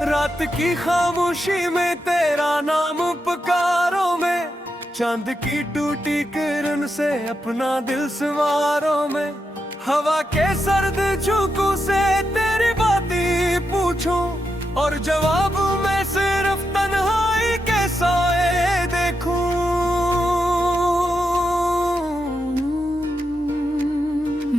रात की खामोशी में तेरा नाम पुकारो मैं, चांद की टूटी किरण से अपना दिल संवारो मैं, हवा के सर्द झोंकों से तेरी बातें पूछूं और जवाब में सिर्फ तन्हाई के साए देखूं।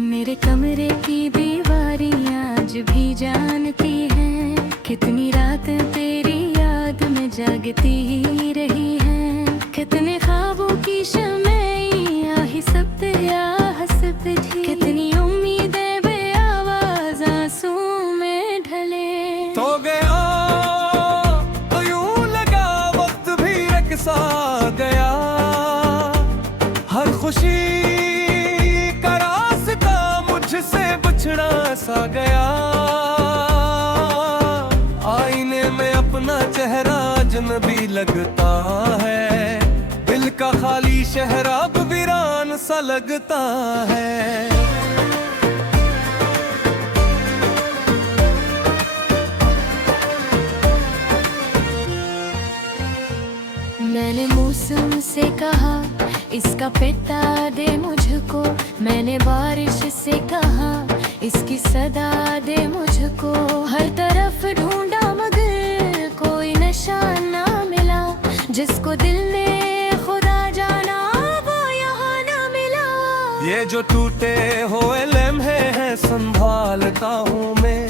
मेरे कमरे की दीवारियां आज भी जानती हैं, कितनी रातें तेरी याद में जागती ही रही हैं, कितने ख्वाबों की शम्में ही सब तेरा हंसब थी, कितनी उम्मीदें बेआवाज़ आंसू में ढले। तो गया तो यूं लगा वक्त भी रक़्सा गया, हर खुशी का रास्ता मुझसे बिछड़ा सा गया, आईने में अपना चेहरा अजनबी लगता है, दिल का खाली शहर अब वीरान सा लगता है। मैंने मौसम से कहा इसका पता दे मुझको, मैंने बारिश से कहा इसकी सदा दे मुझको, हर तरफ ढूंढा मगर कोई नशा ना मिला, जिसको दिल ने खुदा जाना वो यहाँ ना मिला। ये जो टूटे हुए लम्हे हैं संभालता हूँ मैं,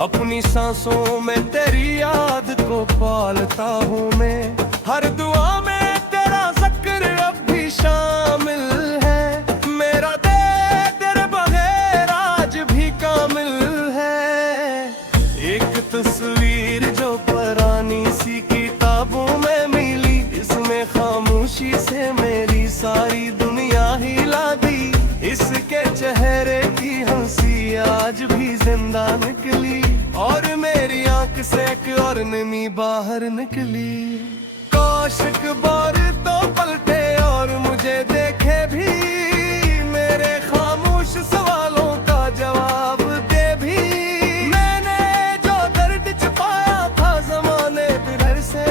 अपनी सांसों में तेरी याद को पालता हूँ मैं, हर दुआ में तेरा जिक्र अब भी शामिल है, मेरा तेरे बगैर आज भी कामिल है। एक तस्वीर जो पुरानी सी किताबों में मिली, इसमें खामोशी से मेरी सारी दुनिया हिला दी, इसके चेहरे की हंसी आज भी जिंदा निकली, और मेरी आंख से एक और नमी बाहर निकली। काश एक बार तो पलटे और मुझे देखे भी, मेरे खामोश सवालों का जवाब दे भी, मैंने जो दर्द छुपाया था जमाने भर से,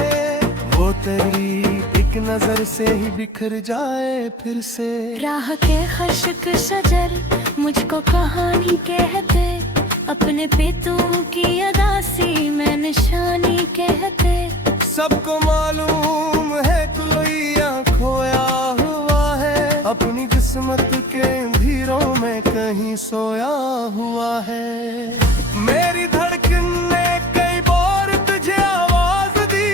वो तेरी एक नजर से ही बिखर जाए फिर से। राह के खश्क शजर मुझको कहानी कहते, अपने पेतों की अदासी में निशानी कहते, सबको मालूम है कोई यहाँ खोया हुआ है, अपनी किस्मत के अंधेरों में कहीं सोया हुआ है। मेरी धड़कन ने कई बार तुझे आवाज दी,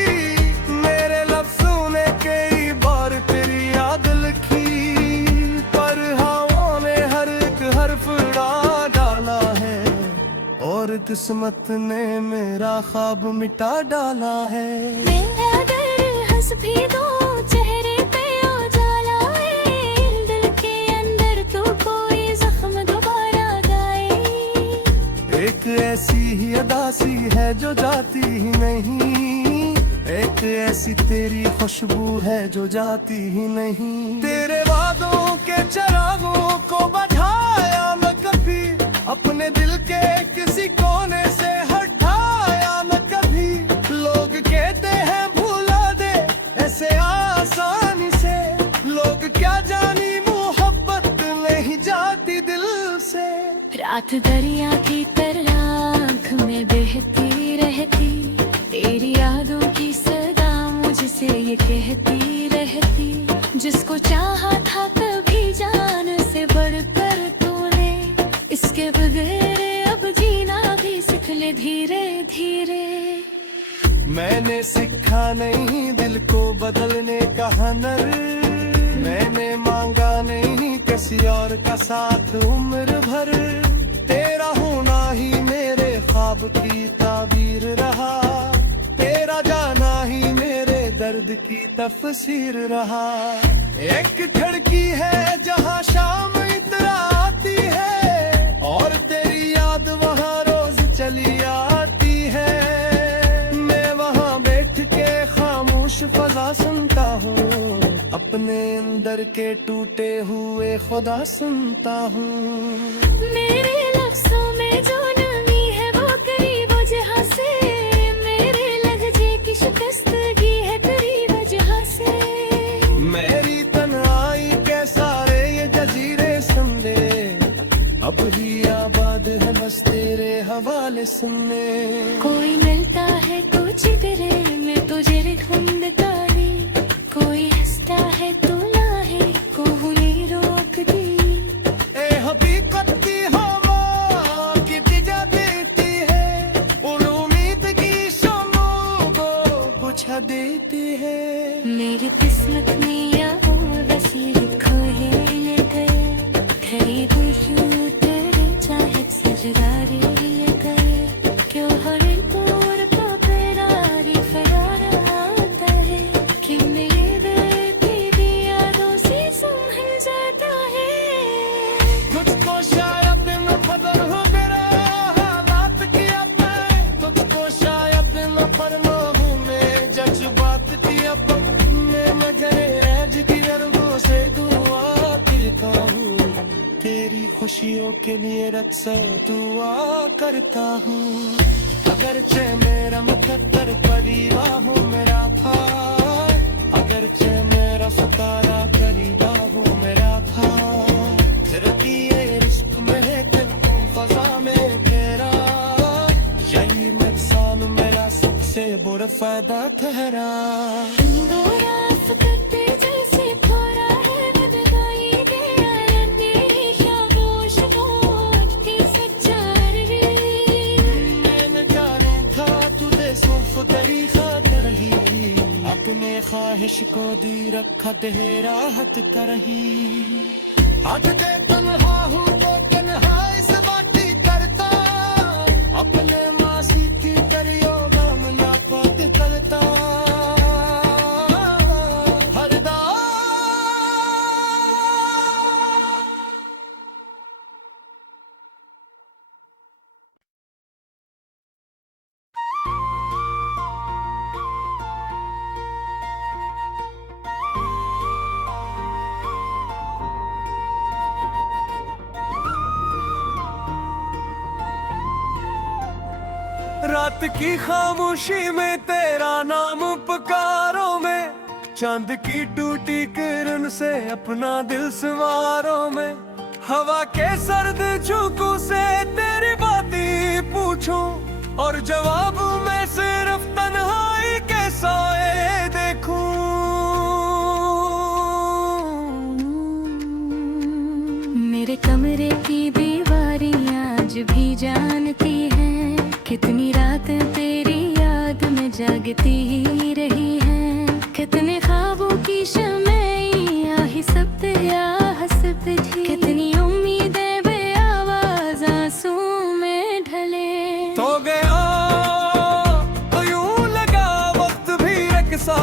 मेरे लफ्जों ने कई बार तेरी याद लिखी, पर हवा ने हर एक हर्फ उड़ा डाला है, और किस्मत ने मेरा ख्वाब मिटा डाला है। मेरा दिल हंस भी दो चेहरे पे उजाला है, दिल के अंदर तो कोई जख्म दोबारा गाए। एक ऐसी ही अदासी है जो जाती ही नहीं, एक ऐसी तेरी खुशबू है जो जाती ही नहीं, तेरे वादों के चिरागों को बुझाया न कभी, अपने दिल के किसी कोने से हटाया न कभी, लोग कहते हैं भुला दे ऐसे आसानी से, लोग क्या जानी मोहब्बत नहीं जाती दिल से। रात दरिया की तरह आँख में बहती रहती, तेरी यादों की सदा मुझसे ये कहती रहती, जिसको चाहा था कभी जान से बढ़कर तूने, इसके बगैर अब जीना भी सीख ले धीरे धीरे। मैंने सीखा नहीं दिल को बदलने का हुनर, मैंने मांगा नहीं किसी और का साथ उम्र भर, तेरा होना ही मेरे ख्वाब की ताबीर रहा, तेरा जाना ही मेरे दर्द की तफसीर रहा। एक खिड़की है जहाँ शाम इतना आती है, और तेरी याद वहाँ रोज चली आती है, मैं वहाँ बैठ के खामोश फजा सुनता हूँ, अपने अंदर के टूटे हुए खुदा सुनता हूँ। मेरे लफ्जों में जो नमी है वो करीब जहाँ से, मेरे में। कोई मिलता है तो चितरे में तुझे ढूंढता है, कोई हंसता है तो लाहे को नहीं रोकती। ए हकीकत की हवा कि दिजा देती है, उन उम्मीद की शमों को बुझा देती है। मेरी किस्मत में या बस ये लिखो है ये गए, खरी खुशबू तेरे चाहत से जगा ये गए। क्यों हर दूर का करारी फरार आता है, कि मेरे दिल की यादों से संभल जाता है। मुझको शायद न खबर हो मेरा हालात की अब मैं, तुझको शायद न फरमा हूँ मैं जज्बात की अब मैं, मगर आज की अरबों से दुआ करता हूँ, तेरी खुशियों के लिए रब से दुआ करता हूँ। अगरचे मेरा मुकद्दर परिवा हूँ मेरा भाई, अगरचे मेरा सितारा करीबा हूँ मेरा भाई, तेरे किए इश्क में है दिल को फजा में तेरा, यही नुकसान मेरा सबसे बुरा फायदा ठहरा। अपने ख्वाहिश को दी रखा दे राहत करही, हट दे तन्हा हूँ तो तन्हाई से बाती करता, अपने मासी की करियो गम ना पत करता। हरदा रात की खामोशी में तेरा नाम पुकारो में, चांद की टूटी किरण से अपना दिल संवारो में, हवा के सर्द झोंकों से तेरी बातें पूछूं, और जवाब में सिर्फ तन्हाई के साए देखूं। मेरे कमरे की दीवारियां आज भी जानती हैं, कितनी रातें तेरी याद में जागती ही रही हैं, कितने ख्वाबों की शम्में ही सब तेरा हंसत थी, कितनी उम्मीदें बेआवाज़ आंसू में ढले। तो गया तो यूं लगा वक्त भी रकसा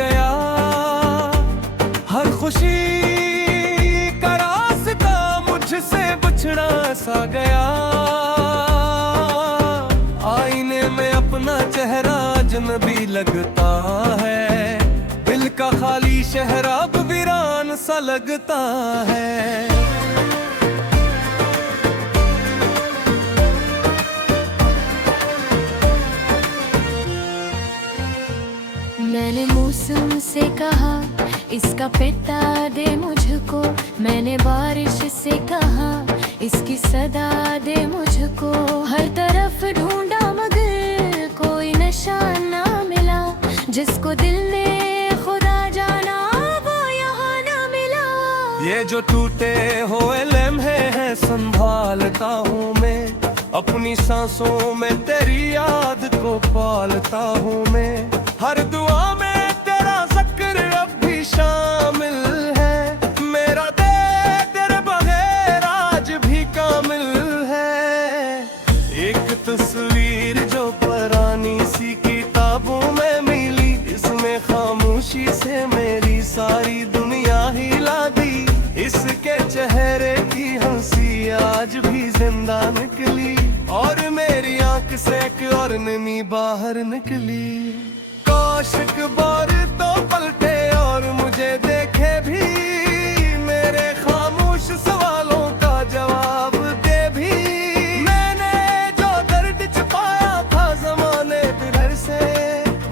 गया, हर खुशी का रास्ता मुझसे बिछड़ा सा गया, अपना चेहरा अजनबी लगता है, दिल का खाली शहर अब वीरान सा लगता है। मैंने मौसम से कहा इसका पिता दे मुझको, मैंने बारिश से कहा इसकी सदा दे मुझको, हर तरफ ढूंढा मगर कोई नशा ना मिला, जिसको दिल ने खुदा जाना वो यहाँ ना मिला। ये जो टूटे हुए लम्हे हैं संभालता हूँ मैं, अपनी सांसों में तेरी याद को पालता हूँ मैं, हर दुआ में तेरा जिक्र अब भी शामिल है, मेरा दे तेरे बगैर आज भी कामिल है। एक तस्वीर जो पुरानी सी किताबों में मिली, इसमें खामोशी से मेरी सारी दुनिया हिला दी, इसके चेहरे की हंसी आज भी जिंदा निकली, और मेरी आंख से एक और नमी बाहर निकली। काश एक बार तो पलटे और मुझे देखे भी, मेरे खामोश सवालों का जवाब दे भी, मैंने जो दर्द छुपाया था जमाने भर से,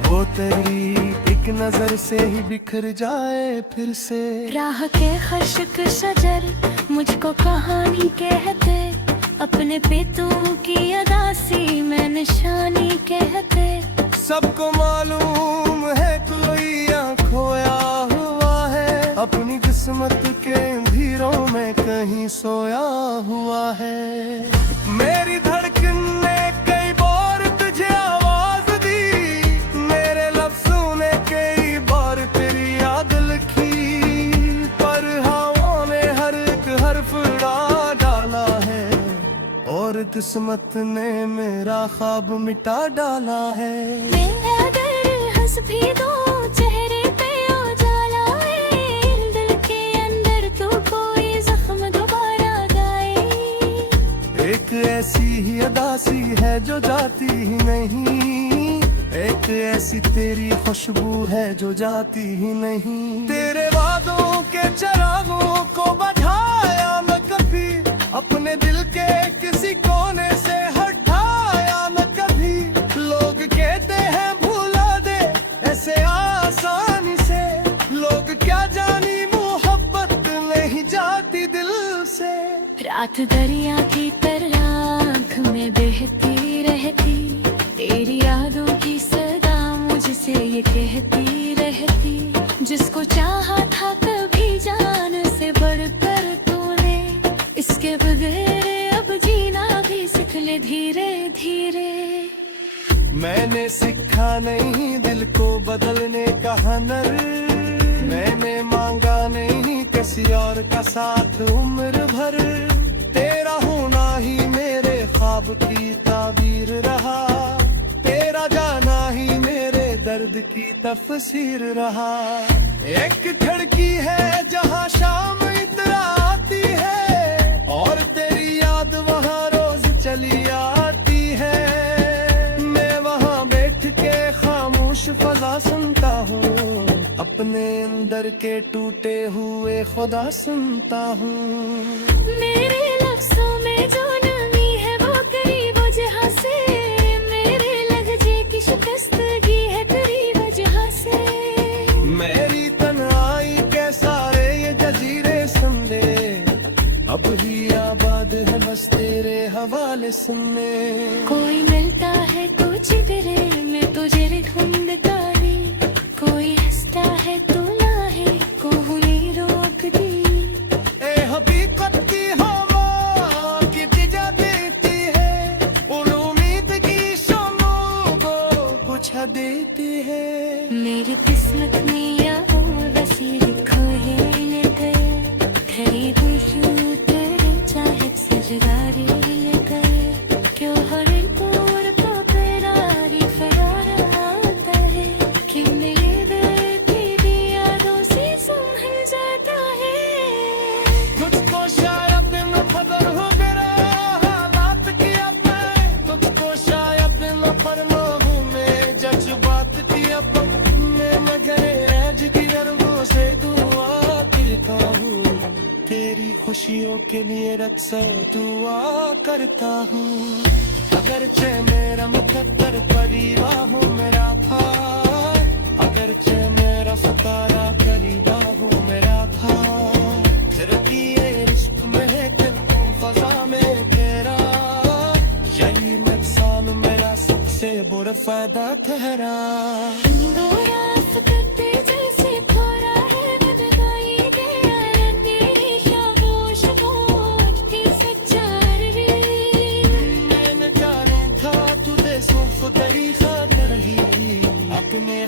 वो तेरी एक नजर से ही बिखर जाए फिर से। राह के खश्क शजर मुझको कहानी कहते, अपने पेटों की अदासी में निशानी कहते। सबको मालूम है कोई यहाँ खोया हुआ है, अपनी किस्मत के अंधेरों में कहीं सोया हुआ है। मेरी धड़कन ने कई बार तुझे आवाज दी, मेरे लफ्जों ने कई बार तेरी याद लिखी, पर हवा ने हर एक हर्फ उड़ा डाला है, और किस्मत ने मेरा ख्वाब मिटा डाला है। मेरा दिल हंस भी दो, चेहरे पे उजाला है, दिल के अंदर तो कोई जख्म दोबारा गाए। एक ऐसी ही अदासी है जो जाती ही नहीं, एक ऐसी तेरी खुशबू है जो जाती ही नहीं। तेरे वादों के चिरागों को बढ़ाया न कभी, अपने दिल के किसी कोने से हटाया न कभी। लोग कहते हैं भुला दे ऐसे आसानी से, लोग क्या जानी मोहब्बत नहीं जाती दिल से। रात दरिया की तरह आँख में बहती रहती, तेरी यादों की सदा मुझसे ये कहती रहती। जिसको चाहा था कभी जान से बढ़कर तूने, इसके बगैर अब जीना भी सीख ले धीरे धीरे। मैंने सीखा नहीं दिल को बदलने का हुनर, मैंने मांगा नहीं किसी और का साथ उम्र भर। तेरा होना ही मेरे ख्वाब की ताबीर रहा, तेरा जाना ही मेरे दर्द की तफसीर रहा। एक खिड़की है जहाँ शाम इतना आती है, और तेरी याद वहाँ रोज चली आती है। मैं वहाँ बैठ के खामोश फजा सुनता हूँ, अपने अंदर के टूटे हुए खुदा सुनता हूँ। मेरे लफ्जों में जो नमी है वो करीब वजह से, मेरे लहजे की शिकस्तगी है तेरी वजह से। मेरी तन्हाई के सारे ये जजीरे सुन ले, अब ही आबाद है बस तेरे हवाले सुनने। कोई मिलता है कुछ बिरे में तुझे ढूंढता है, कोई हंसता है तो लाहे को हुनी रोक दी। ए हकीकत की हवा की दिजा देती है, उन उम्मीद की शमों को बुझा देती है। मेरी किस्मत में या वो बसी लिखो है ले गए, खरी खुशबू तेरे चाहत से जगारी ले गए। क्यों हर कोर को करारी फरार आता है, कि मेरे दिल की यादों से संभल जाता है। तुझको शायद न खबर हो मेरा हालात की, अब तुझको शायद न फरमा में जज्बात की। अब मैं मगर राज की अरबों से दुआ करता हूँ, तेरी खुशियों के लिए रख से दुआ करता हूँ। अगरचे मेरा मुकद्दर परिवार हूँ मेरा भाई, अगरचे मेरा फकारा करीबा हूँ मेरा भाई। तेरे किए इश्क में है दिल को फजा में तेरा, यही नुकसान मेरा सबसे बुरा फायदा ठहरा।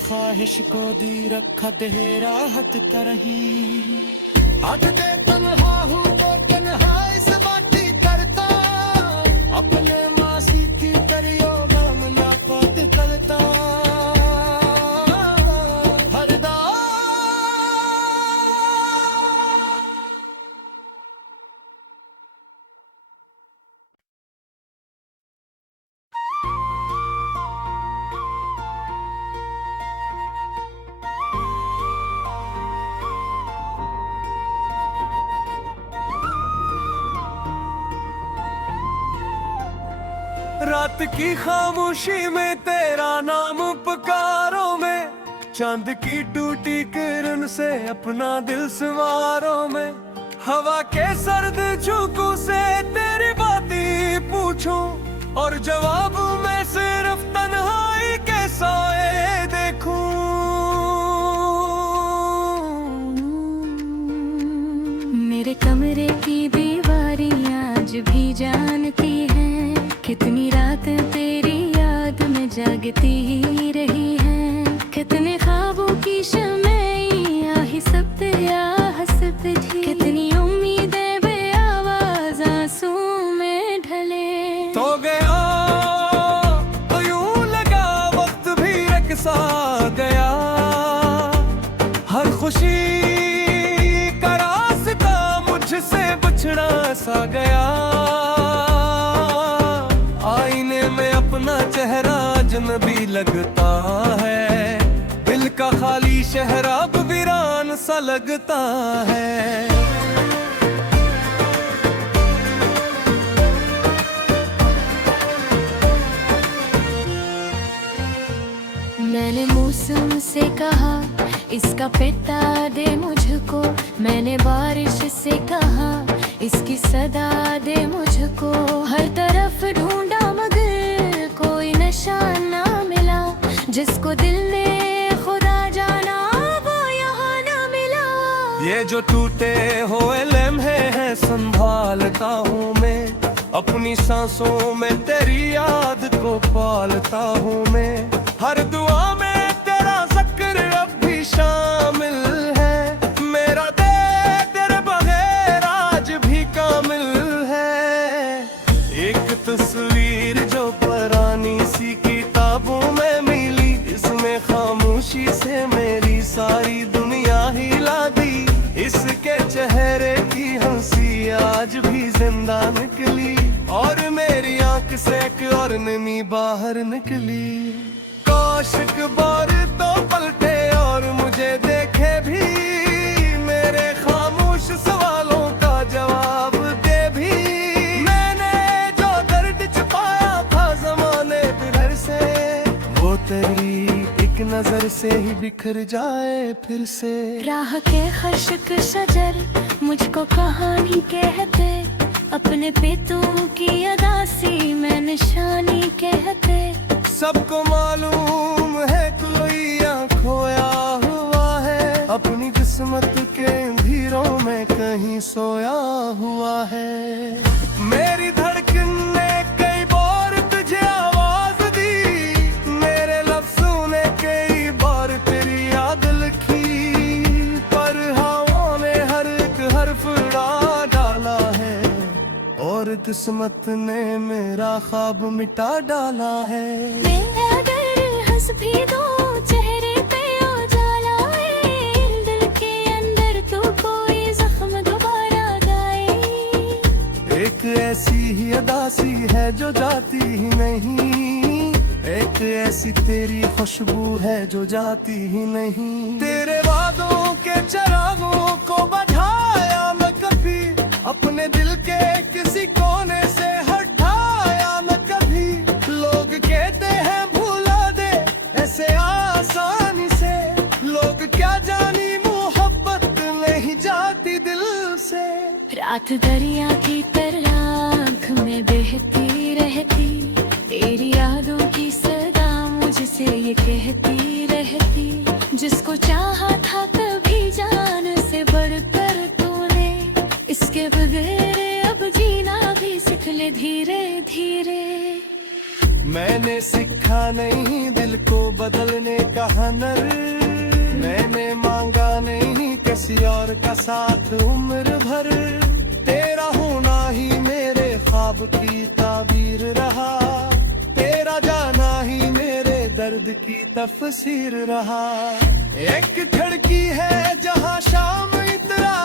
ख्वाहिश को दी रखा तेरा हथ करही, हथ दे तन्हा हूँ तो तन्हा इस बाती करता, अपने मासी की करियो गम ना पत करता। हरदा रात की खामोशी में तेरा नाम पुकारो, में चांद की टूटी किरण से अपना दिल संवारो, में हवा के सर्द झोंकों से तेरी बातें पूछूं और जवाब में सिर्फ तन्हाई के साए देखूं। मेरे कमरे की दीवारियां आज भी जानती हैं, कितनी रातें तेरी याद में जागती ही रही हैं। कितने ख्वाबों की शमैयां ही सब तेरा हंसत थी, कितनी उम्मीदें बेआवाज़ आंसू में ढले। तो गया तो यूं लगा वक्त भी रकसा गया, हर खुशी का रास्ता मुझसे बिछड़ा सा गया। आईने में अपना चेहरा अजनबी लगता है, दिल का खाली शहर अब वीरान सा लगता है। मैंने मौसम से कहा इसका पता दे मुझको, मैंने बारिश से कहा इसकी सदा दे मुझको। हर तरफ ढूंढा मगर कोई नशा ना मिला, जिसको दिल ने खुदा जाना वो यहाँ ना मिला। ये जो टूटे हुए लम्हे हैं संभालता हूँ मैं, अपनी सांसों में तेरी याद को पालता हूँ मैं। हर दुआ में तेरा जिक्र अब भी शामिल है, मेरा तेरे बगैर आज भी कामिल है। एक तस्वीर जो पुरानी सी किताबों में मिली, इसमें खामोशी से मेरी सारी दुनिया हिला दी। इसके चेहरे की हंसी आज भी जिंदा निकली, और मेरी आंख से एक और नमी बाहर निकली। काश एक बार तो पलटे और मुझे देखे भी, मेरे खामोश सवालों का जवाब दे भी। मैंने जो दर्द छुपाया था जमाने भर से, वो तेरी एक नजर से ही बिखर जाए फिर से। राह के खश्क शजर मुझको कहानी कहते, अपने पेतों की अदासी में निशानी कहते। सबको मालूम है कोई यहाँ खोया हुआ है, अपनी किस्मत के अंधेरों में कहीं सोया हुआ है। मेरी धड़कन ने कई बार तुझे आवाज दी, मेरे लफ्जों ने कई बार तेरी याद लिखी, पर हवा ने हर एक हर्फ उड़ा डाला है, और किस्मत ने मेरा ख्वाब मिटा डाला है। मैं अगर हंस भी दूं चेहरे पे उजाला है, दिल के अंदर तो कोई जख्म दोबारा गाए। एक ऐसी ही अदासी है जो जाती ही नहीं, एक ऐसी तेरी खुशबू है जो जाती ही नहीं। तेरे वादों के चिरागों को बुझाया न कभी, अपने दिल के किसी कोने से हटाया न कभी। लोग कहते हैं भुला दे ऐसे आसानी से, लोग क्या जानी मोहब्बत नहीं जाती दिल से। रात दरिया की तरह आँख में बहती रहती, तेरी यादों की सदा मुझसे ये कहती रहती। जिसको चाहा था कभी जान से बढ़कर तूने, इसके बगैर अब जीना भी सीख ले धीरे धीरे। मैंने सीखा नहीं दिल को बदलने का हुनर, मैंने मांगा नहीं किसी और का साथ उम्र भर। तेरा होना ही मेरे ख्वाब की ताबीर रहा, तेरा जाना ही मेरे दर्द की तफसीर रहा। एक खिड़की है जहाँ शाम इतरा